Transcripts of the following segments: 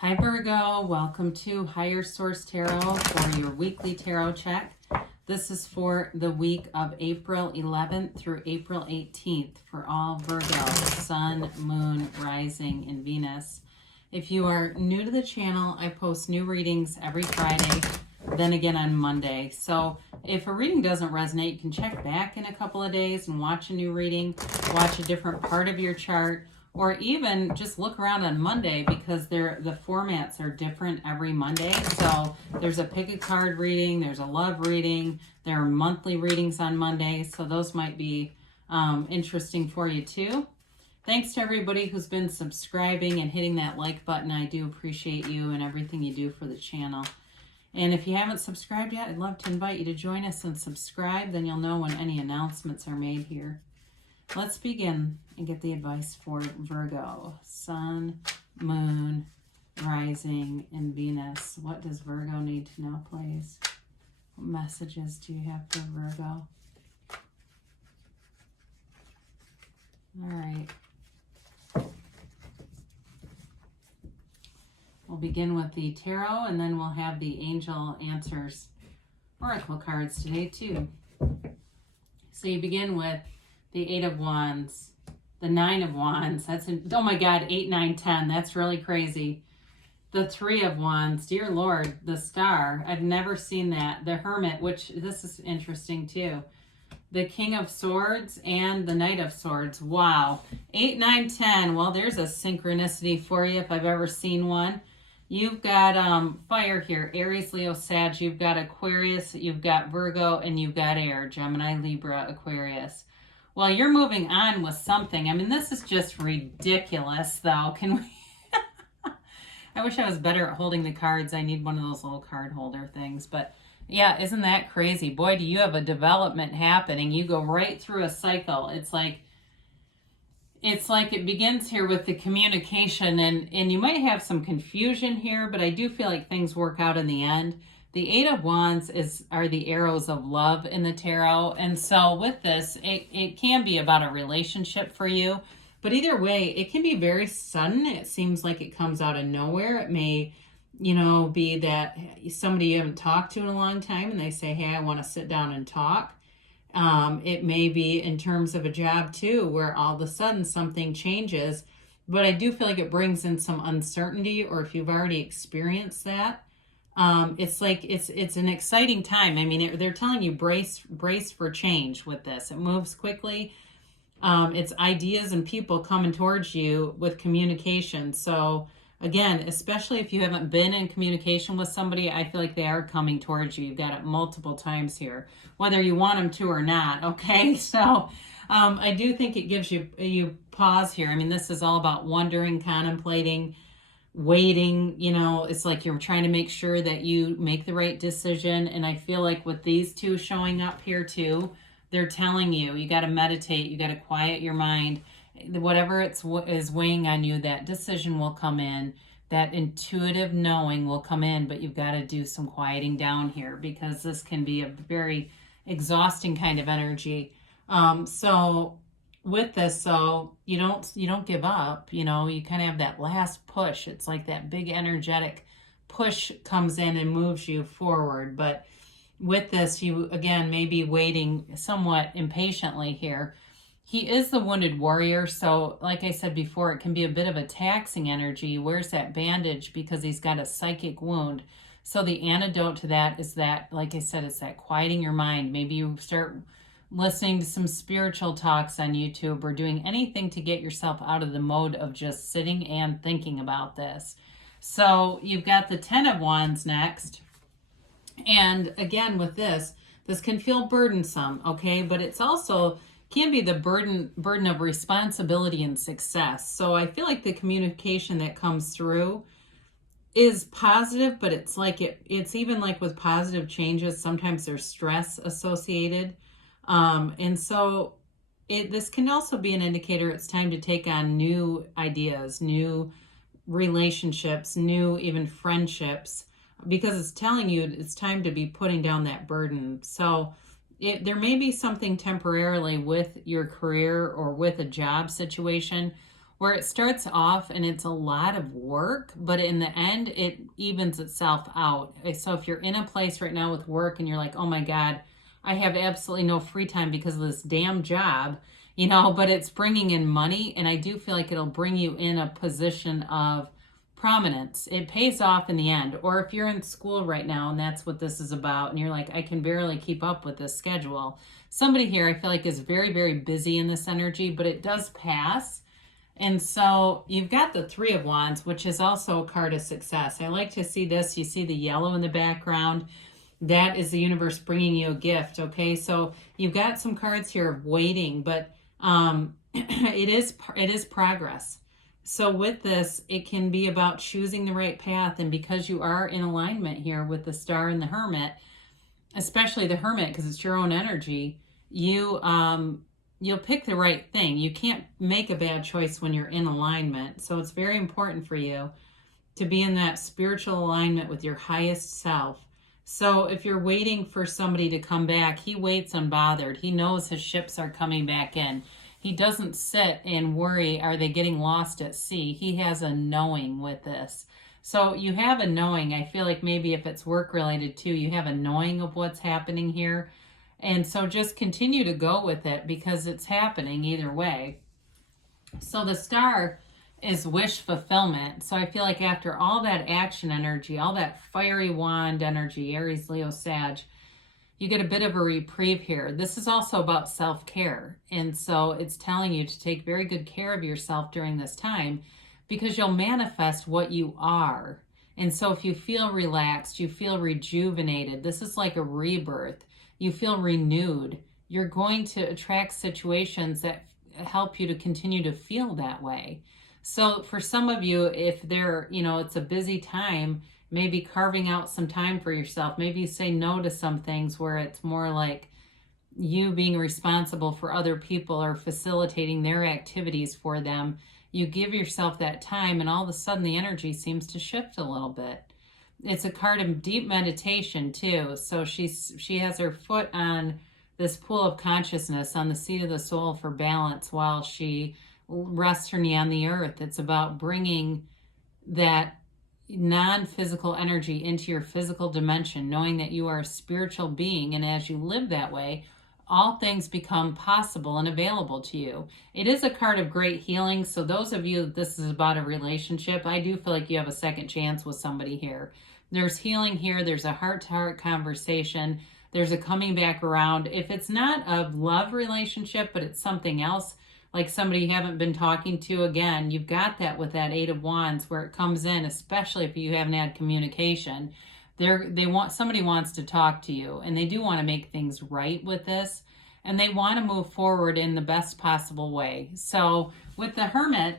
Hi Virgo, welcome to Higher Source Tarot for your weekly tarot check. This is for the week of April 11th through April 18th for all Virgo, Sun, Moon, Rising, and Venus. If you are new to the channel, I post new readings every Friday, then again on Monday. So if a reading doesn't resonate, you can check back in a couple of days and watch a new reading, watch a different part of your chart, or even just look around on Monday because the formats are different every Monday. So there's a pick a card reading, there's a love reading, there are monthly readings on Monday. So those might be interesting for you too. Thanks to everybody who's been subscribing and hitting that like button. I do appreciate you and everything you do for the channel. And if you haven't subscribed yet, I'd love to invite you to join us and subscribe. Then you'll know when any announcements are made here. Let's begin and get the advice for Virgo, Sun, Moon, Rising, and Venus. What does Virgo need to know, please? What messages do you have for Virgo? All right. We'll begin with the tarot, and then we'll have the angel answers oracle cards today, too. So you begin with the Eight of Wands, the Nine of Wands. Oh my God, 8, 9, 10. That's really crazy. The Three of Wands, dear Lord, the Star. I've never seen that. The Hermit, which this is interesting too. The King of Swords and the Knight of Swords. Wow. 8, 9, 10. Well, there's a synchronicity for you if I've ever seen one. You've got fire here, Aries, Leo, Sag. You've got Aquarius, you've got Virgo, and you've got air, Gemini, Libra, Aquarius. Well, you're moving on with something. I mean, this is just ridiculous, though. Can we? I wish I was better at holding the cards. I need one of those little card holder things. But yeah, isn't that crazy? Boy, do you have a development happening. You go right through a cycle. It's like it begins here with the communication, and you might have some confusion here, but I do feel like things work out in the end. The Eight of Wands are the arrows of love in the tarot. And so with this, it can be about a relationship for you. But either way, it can be very sudden. It seems like it comes out of nowhere. It may, be that somebody you haven't talked to in a long time and they say, hey, I want to sit down and talk. It may be in terms of a job too, where all of a sudden something changes. But I do feel like it brings in some uncertainty, or if you've already experienced that, it's like it's an exciting time. I mean, they're telling you brace for change with this. It moves quickly. It's ideas and people coming towards you with communication. So again, especially if you haven't been in communication with somebody, I feel like they are coming towards you. You've got it multiple times here, whether you want them to or not. Okay, so I do think it gives you pause here. I mean, this is all about wondering, contemplating, waiting. It's like you're trying to make sure that you make the right decision. And I feel like with these two showing up here too, they're telling you got to meditate, you got to quiet your mind. Whatever is weighing on you, that decision will come in, that intuitive knowing will come in, but you've got to do some quieting down here because this can be a very exhausting kind of energy. So with this, so you don't give up, you kind of have that last push. It's like that big energetic push comes in and moves you forward. But with this, you again may be waiting somewhat impatiently here. He is the wounded warrior, so like I said before, it can be a bit of a taxing energy. He wears that bandage because he's got a psychic wound. So the antidote to that is that, like I said, it's that quieting your mind. Maybe you start listening to some spiritual talks on YouTube or doing anything to get yourself out of the mode of just sitting and thinking about this. So you've got the Ten of Wands next. And again, with this can feel burdensome, okay? But it's also can be the burden of responsibility and success. So I feel like the communication that comes through is positive, but it's like it's even like with positive changes, sometimes there's stress associated. And so this can also be an indicator it's time to take on new ideas, new relationships, new even friendships, because it's telling you it's time to be putting down that burden. So there may be something temporarily with your career or with a job situation where it starts off and it's a lot of work, but in the end, it evens itself out. So if you're in a place right now with work and you're like, oh my God, I have absolutely no free time because of this damn job, but it's bringing in money. And I do feel like it'll bring you in a position of prominence. It pays off in the end. Or if you're in school right now and that's what this is about, and you're like, I can barely keep up with this schedule. Somebody here I feel like is very, very busy in this energy, but it does pass. And so you've got the Three of Wands, which is also a card of success. I like to see this. You see the yellow in the background. That is the universe bringing you a gift, okay? So you've got some cards here of waiting, but it is progress. So with this, it can be about choosing the right path. And because you are in alignment here with the Star and the Hermit, especially the Hermit, because it's your own energy, you'll pick the right thing. You can't make a bad choice when you're in alignment. So it's very important for you to be in that spiritual alignment with your highest self. So if you're waiting for somebody to come back, he waits unbothered. He knows his ships are coming back in. He doesn't sit and worry, are they getting lost at sea? He has a knowing with this. So you have a knowing. I feel like maybe if it's work related too, you have a knowing of what's happening here. And so just continue to go with it because it's happening either way. So the Star is wish fulfillment. So I feel like after all that action energy, all that fiery wand energy, Aries, Leo, Sag, you get a bit of a reprieve here. This is also about self-care. And so it's telling you to take very good care of yourself during this time because you'll manifest what you are. And so if you feel relaxed, you feel rejuvenated, this is like a rebirth. You feel renewed. You're going to attract situations that help you to continue to feel that way. So for some of you, if it's a busy time, maybe carving out some time for yourself. Maybe you say no to some things where it's more like you being responsible for other people or facilitating their activities for them. You give yourself that time and all of a sudden the energy seems to shift a little bit. It's a card of deep meditation too. So she has her foot on this pool of consciousness on the seat of the soul for balance while she rests her knee on the earth. It's about bringing that non-physical energy into your physical dimension, knowing that you are a spiritual being. And as you live that way, all things become possible and available to you. It is a card of great healing. So those of you that this is about a relationship, I do feel like you have a second chance with somebody here. There's healing here. There's a heart-to-heart conversation. There's a coming back around. If it's not a love relationship, but it's something else, like somebody you haven't been talking to, again, you've got that with that Eight of Wands where it comes in, especially if you haven't had communication. Somebody wants to talk to you and they do want to make things right with this and they want to move forward in the best possible way. So with the Hermit,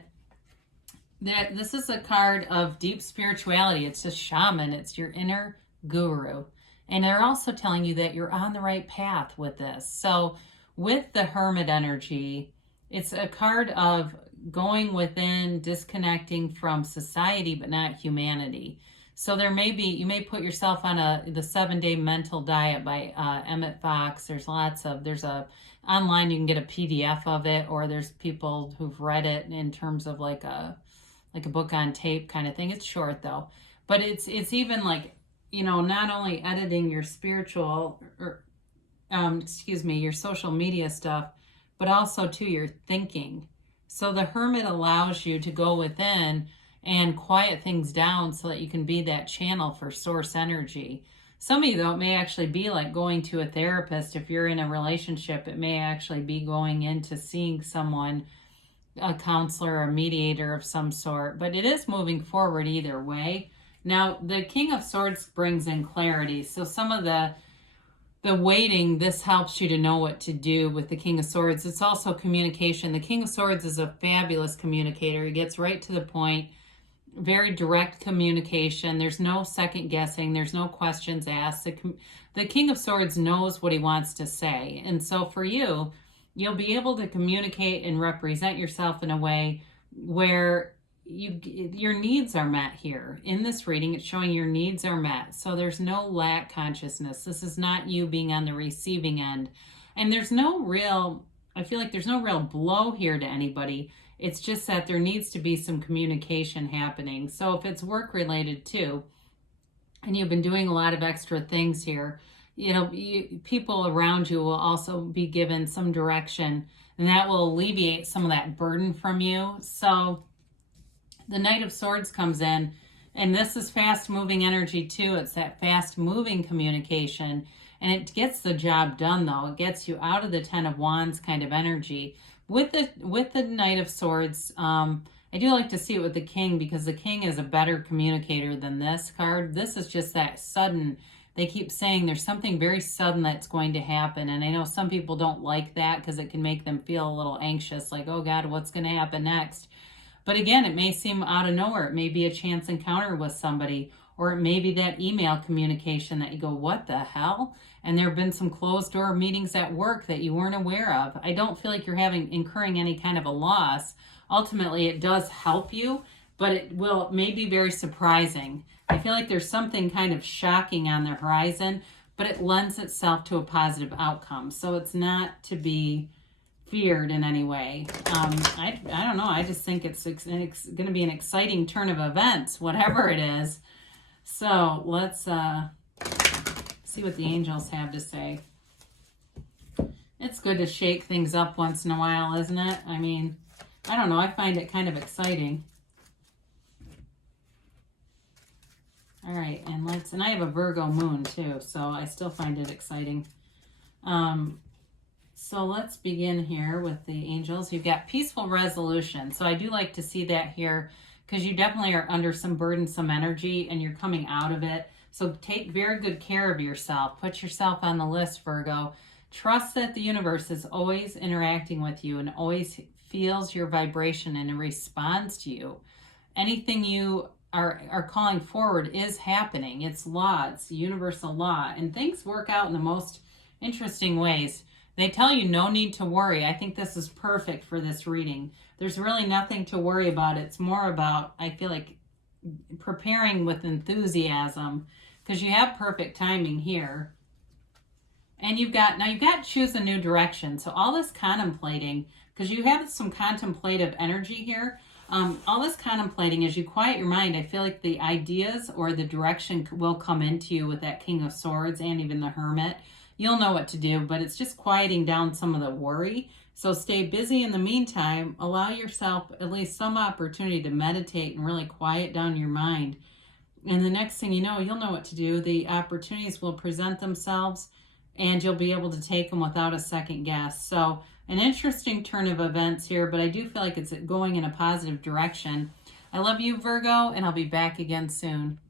this is a card of deep spirituality. It's a shaman. It's your inner guru. And they're also telling you that you're on the right path with this. So with the Hermit energy, it's a card of going within, disconnecting from society, but not humanity. So you may put yourself on the 7-day mental diet by Emmett Fox. There's online you can get a PDF of it, or there's people who've read it in terms of like a book on tape kind of thing. It's short though, but it's even like, not only editing your your social media stuff, but also to your thinking. So the Hermit allows you to go within and quiet things down so that you can be that channel for source energy. Some of you, though, it may actually be like going to a therapist. If you're in a relationship, it may actually be going into seeing someone, a counselor or a mediator of some sort. But it is moving forward either way. Now, the King of Swords brings in clarity. So some of the waiting, this helps you to know what to do with the King of Swords. It's also communication. The King of Swords is a fabulous communicator. He gets right to the point, very direct communication. There's no second guessing. There's no questions asked. The King of Swords knows what he wants to say. And so for you, you'll be able to communicate and represent yourself in a way where your needs are met here. In this reading, it's showing your needs are met. So there's no lack consciousness. This is not you being on the receiving end. And I feel like there's no real blow here to anybody. It's just that there needs to be some communication happening. So if it's work related too, and you've been doing a lot of extra things here, people around you will also be given some direction, and that will alleviate some of that burden from you. So the Knight of Swords comes in, and this is fast moving energy too. It's that fast moving communication, and it gets the job done though. It gets you out of the Ten of Wands kind of energy. With the Knight of Swords, I do like to see it with the King, because the King is a better communicator than this card. This is just that sudden. They keep saying there's something very sudden that's going to happen. And I know some people don't like that because it can make them feel a little anxious, like, oh God, what's going to happen next? But again, it may seem out of nowhere. It may be a chance encounter with somebody, or it may be that email communication that you go, what the hell? And there have been some closed door meetings at work that you weren't aware of. I don't feel like you're incurring any kind of a loss. Ultimately, it does help you, but it may be very surprising. I feel like there's something kind of shocking on the horizon, but it lends itself to a positive outcome. So it's not to be feared in any way. I don't know. I just think it's going to be an exciting turn of events, whatever it is. So let's see what the angels have to say. It's good to shake things up once in a while, isn't it? I mean, I don't know. I find it kind of exciting. All right, and I have a Virgo moon too, so I still find it exciting. So let's begin here with the angels. You've got peaceful resolution. So I do like to see that here, because you definitely are under some burdensome energy and you're coming out of it. So take very good care of yourself. Put yourself on the list, Virgo. Trust that the universe is always interacting with you and always feels your vibration and responds to you. Anything you are calling forward is happening. It's law. It's universal law. And things work out in the most interesting ways. They tell you no need to worry. I think this is perfect for this reading. There's really nothing to worry about. It's more about, I feel like, preparing with enthusiasm, because you have perfect timing here. And you've got to choose a new direction. So all this contemplating, because you have some contemplative energy here, all this contemplating, as you quiet your mind, I feel like the ideas or the direction will come into you with that King of Swords and even the Hermit. You'll know what to do, but it's just quieting down some of the worry. So stay busy in the meantime. Allow yourself at least some opportunity to meditate and really quiet down your mind. And the next thing you know, you'll know what to do. The opportunities will present themselves and you'll be able to take them without a second guess. So an interesting turn of events here, but I do feel like it's going in a positive direction. I love you, Virgo, and I'll be back again soon.